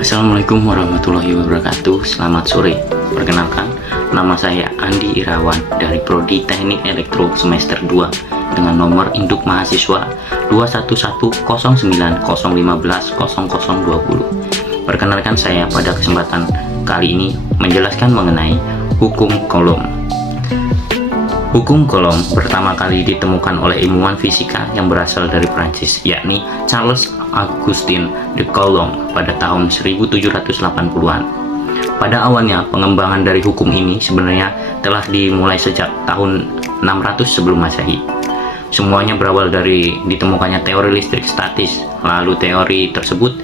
Assalamualaikum warahmatullahi wabarakatuh. Selamat sore. Perkenalkan, nama saya Andi Irawan dari Prodi Teknik Elektro semester 2 dengan nomor induk mahasiswa 21109015020. Perkenalkan, saya pada kesempatan kali ini menjelaskan mengenai hukum Coulomb. Hukum Coulomb pertama kali ditemukan oleh ilmuwan fisika yang berasal dari Prancis, yakni Charles Augustin de Coulomb pada tahun 1780-an. Pada awalnya, pengembangan dari hukum ini sebenarnya telah dimulai sejak tahun 600 sebelum Masehi. Semuanya berawal dari ditemukannya teori listrik statis, lalu teori tersebut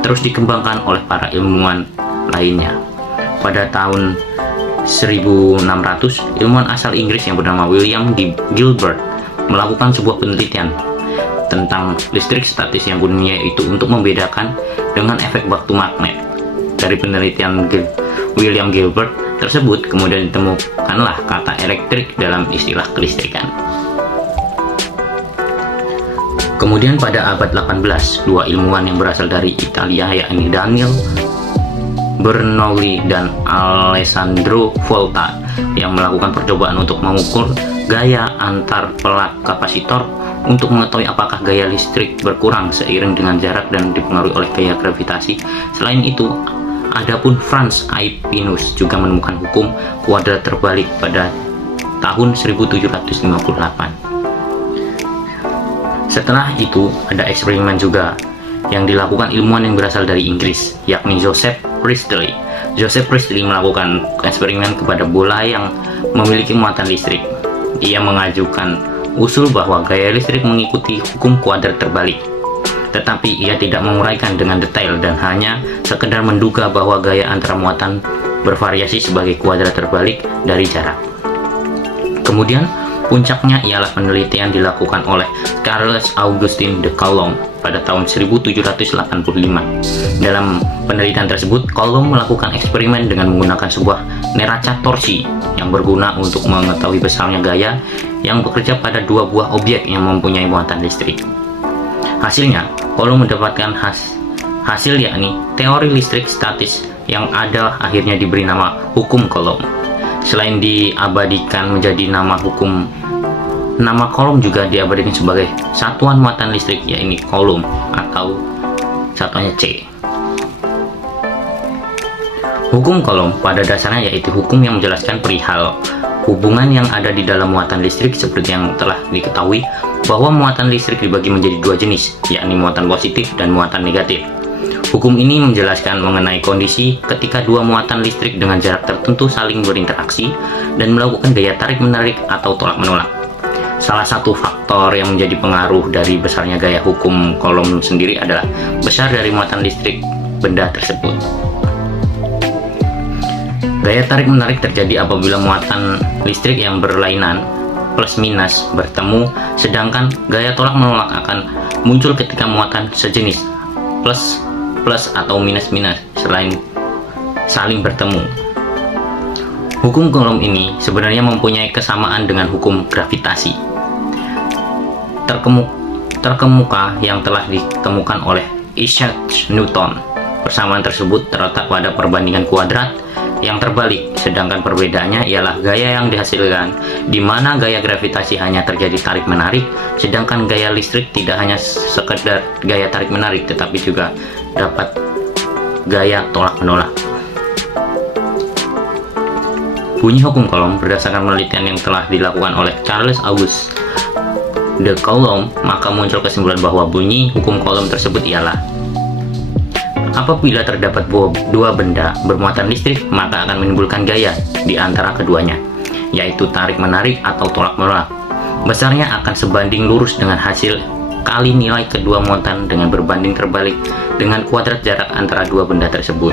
terus dikembangkan oleh para ilmuwan lainnya. Pada tahun 1600, ilmuwan asal Inggris yang bernama William Gilbert melakukan sebuah penelitian tentang listrik statis yang gunanya itu untuk membedakan dengan efek waktu magnet. Dari penelitian William Gilbert tersebut kemudian ditemukanlah kata elektrik dalam istilah kelistrikan. Kemudian pada abad 18, dua ilmuwan yang berasal dari Italia, yakni Daniel Bernoulli dan Alessandro Volta, yang melakukan percobaan untuk mengukur gaya antar pelak kapasitor untuk mengetahui apakah gaya listrik berkurang seiring dengan jarak dan dipengaruhi oleh gaya gravitasi. Selain itu, adapun Franz Aepinus juga menemukan hukum kuadrat terbalik pada tahun 1758. Setelah itu, ada eksperimen juga yang dilakukan ilmuwan yang berasal dari Inggris, yakni Joseph Priestley. Joseph Priestley melakukan eksperimen kepada bola yang memiliki muatan listrik. Ia mengajukan usul bahwa gaya listrik mengikuti hukum kuadrat terbalik, tetapi ia tidak menguraikan dengan detail dan hanya sekedar menduga bahwa gaya antara muatan bervariasi sebagai kuadrat terbalik dari jarak. Kemudian puncaknya ialah penelitian dilakukan oleh Charles Augustin de Coulomb pada tahun 1785. Dalam penelitian tersebut, Coulomb melakukan eksperimen dengan menggunakan sebuah neraca torsi yang berguna untuk mengetahui besarnya gaya yang bekerja pada dua buah objek yang mempunyai muatan listrik. Hasilnya, Coulomb mendapatkan hasil yakni teori listrik statis yang akhirnya diberi nama hukum Coulomb. Selain diabadikan menjadi nama hukum, nama Coulomb juga diabadikan sebagai satuan muatan listrik, yakni Coulomb atau satuannya C. Hukum Coulomb pada dasarnya yaitu hukum yang menjelaskan perihal hubungan yang ada di dalam muatan listrik, seperti yang telah diketahui bahwa muatan listrik dibagi menjadi dua jenis, yakni muatan positif dan muatan negatif. Hukum ini menjelaskan mengenai kondisi ketika dua muatan listrik dengan jarak tertentu saling berinteraksi dan melakukan gaya tarik-menarik atau tolak-menolak. Salah satu faktor yang menjadi pengaruh dari besarnya gaya hukum Coulomb sendiri adalah besar dari muatan listrik benda tersebut. Gaya tarik-menarik terjadi apabila muatan listrik yang berlainan plus minus bertemu, sedangkan gaya tolak-menolak akan muncul ketika muatan sejenis plus atau minus selain saling bertemu. Hukum Coulomb ini sebenarnya mempunyai kesamaan dengan hukum gravitasi terkemuka yang telah ditemukan oleh Isaac Newton. Persamaan tersebut terletak pada perbandingan kuadrat yang terbalik, sedangkan perbedaannya ialah gaya yang dihasilkan, di mana gaya gravitasi hanya terjadi tarik-menarik, sedangkan gaya listrik tidak hanya sekedar gaya tarik-menarik, tetapi juga dapat gaya tolak-menolak. Bunyi hukum Coulomb berdasarkan penelitian yang telah dilakukan oleh Charles Augustin de Coulomb, maka muncul kesimpulan bahwa bunyi hukum Coulomb tersebut ialah apabila terdapat dua benda bermuatan listrik, maka akan menimbulkan gaya di antara keduanya, yaitu tarik-menarik atau tolak-menolak. Besarnya akan sebanding lurus dengan hasil kali nilai kedua muatan dengan berbanding terbalik dengan kuadrat jarak antara dua benda tersebut.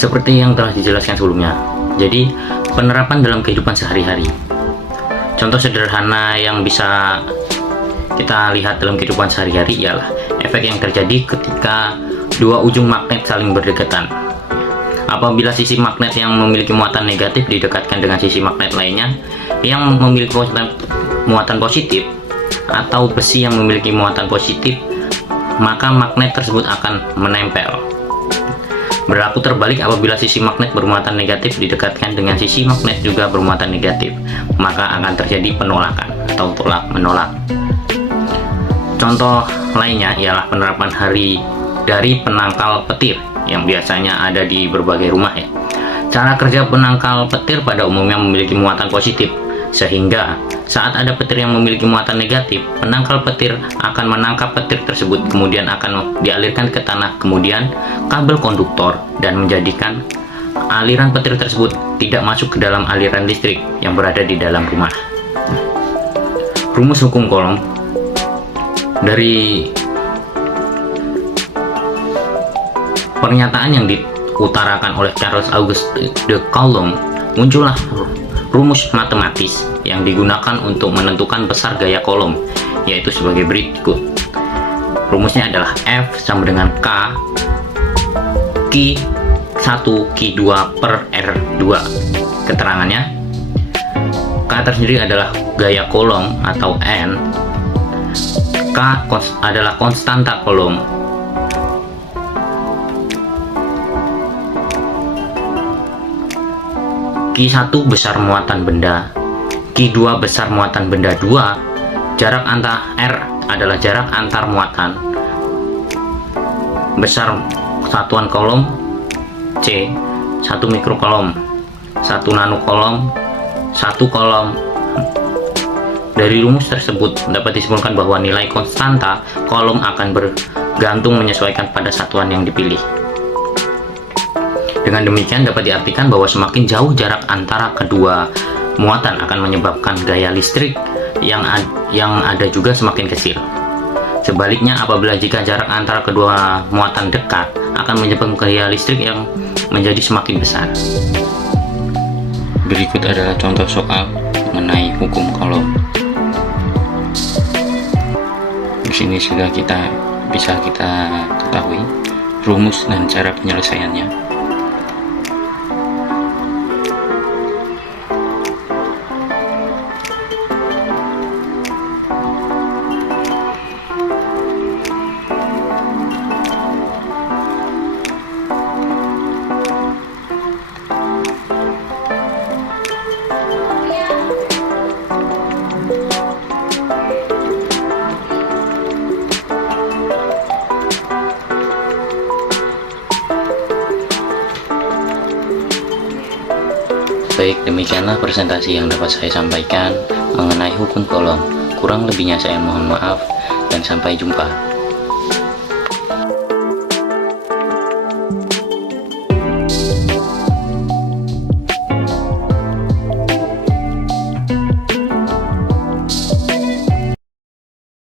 Seperti yang telah dijelaskan sebelumnya, jadi penerapan dalam kehidupan sehari-hari. Contoh sederhana yang bisa kita lihat dalam kehidupan sehari-hari ialah efek yang terjadi ketika dua ujung magnet saling berdekatan. Apabila sisi magnet yang memiliki muatan negatif didekatkan dengan sisi magnet lainnya yang memiliki muatan positif, atau besi yang memiliki muatan positif, maka magnet tersebut akan menempel. Berlaku terbalik apabila sisi magnet bermuatan negatif didekatkan dengan sisi magnet juga bermuatan negatif, maka akan terjadi penolakan atau tolak menolak. Contoh lainnya ialah penerapan dari penangkal petir yang biasanya ada di berbagai rumah ya. Cara kerja penangkal petir pada umumnya memiliki muatan positif, sehingga saat ada petir yang memiliki muatan negatif, penangkal petir akan menangkap petir tersebut, kemudian akan dialirkan ke tanah, kemudian kabel konduktor, dan menjadikan aliran petir tersebut tidak masuk ke dalam aliran listrik yang berada di dalam rumah. Rumus hukum Coulomb dari pernyataan yang diutarakan oleh Charles Auguste de Coulomb, muncullah rumus matematis yang digunakan untuk menentukan besar gaya Coulomb, yaitu sebagai berikut. Rumusnya adalah F sama dengan K Q1 Q2 per R2. Keterangannya, K tersendiri adalah gaya Coulomb atau N, K adalah konstanta Coulomb, Q1 besar muatan benda, Q2 besar muatan benda 2, jarak antar R adalah jarak antar muatan, besar satuan Coulomb C 1 mikrocoulomb, 1 nanocoulomb, 1 coulomb. Dari rumus tersebut dapat disimpulkan bahwa nilai konstanta Coulomb akan bergantung menyesuaikan pada satuan yang dipilih. Dengan demikian dapat diartikan bahwa semakin jauh jarak antara kedua muatan akan menyebabkan gaya listrik yang ada juga semakin kecil. Sebaliknya, apabila jika jarak antara kedua muatan dekat, akan menyebabkan gaya listrik yang menjadi semakin besar. Berikut adalah contoh soal mengenai hukum Coulomb. Di sini sudah bisa kita ketahui rumus dan cara penyelesaiannya. Baik, demikianlah presentasi yang dapat saya sampaikan mengenai hukum Coulomb. Kurang lebihnya saya mohon maaf dan sampai jumpa.